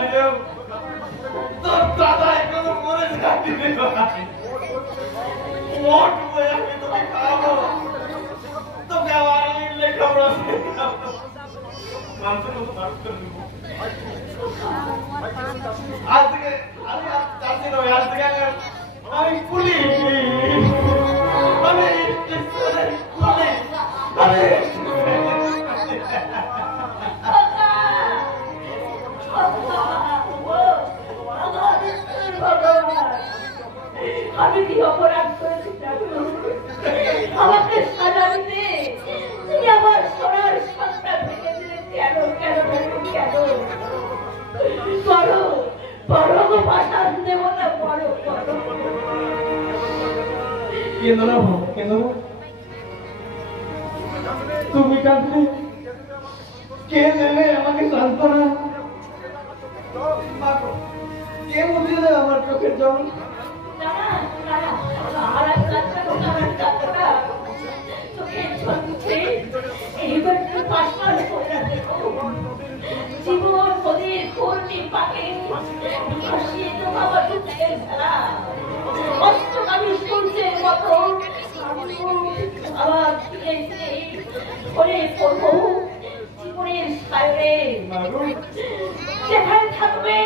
দিলেও তোর দাদা এখনো মরে যাচ্ছি মোট বয়ে আমি তোকে খাওয়াবো তোকে আমার লেখাপড়া মানুষের মতো মানুষ করে দেবো আজ থেকে আমি চাচ্ছি নয় আজ থেকে আমি কুলি আমি আমি কি অপরাধ করেছি আমাকে সাজা দিতে তুমি আমার সোনার সন্তান ভেঙে দিলে কেন কেন কেন পড়ো পড়ো গো পাশান দেব না পড়ো পড়ো কেন না কেন তুমি কাঁদলে কে দেবে আমাকে সান্ত্বনা কে বুঝিয়ে আমার চোখের জল জীবন নদীর ঘূর্ণি পাকে ভাসিয়ে তোমার বুকের খেলা অষ্টগামী সূর্যের মতো আবার ফিরে ফিরে করে পড়বো জীবনের সাগরে সেখানে থাকবে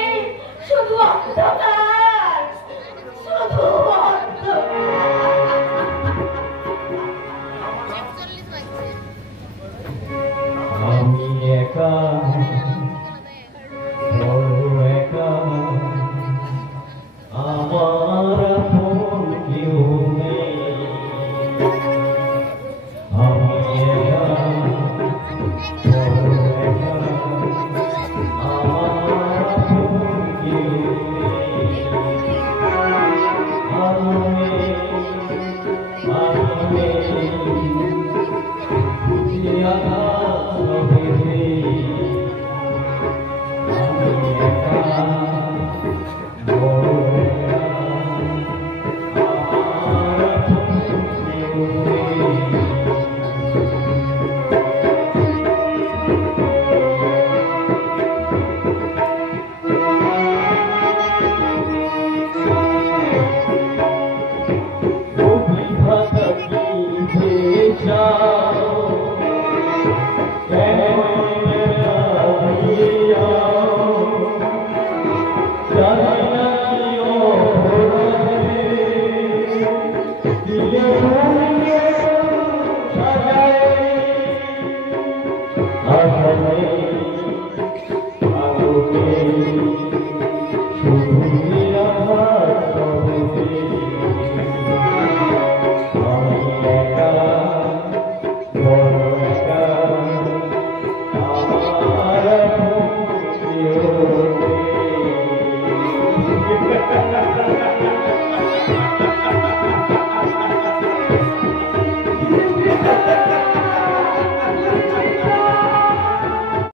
শুধু অন্ধকার শুধু আমি একা বড় একা আমার আপন কেউ নেই আমি একা বড় একা আমার আপন কেউ নেই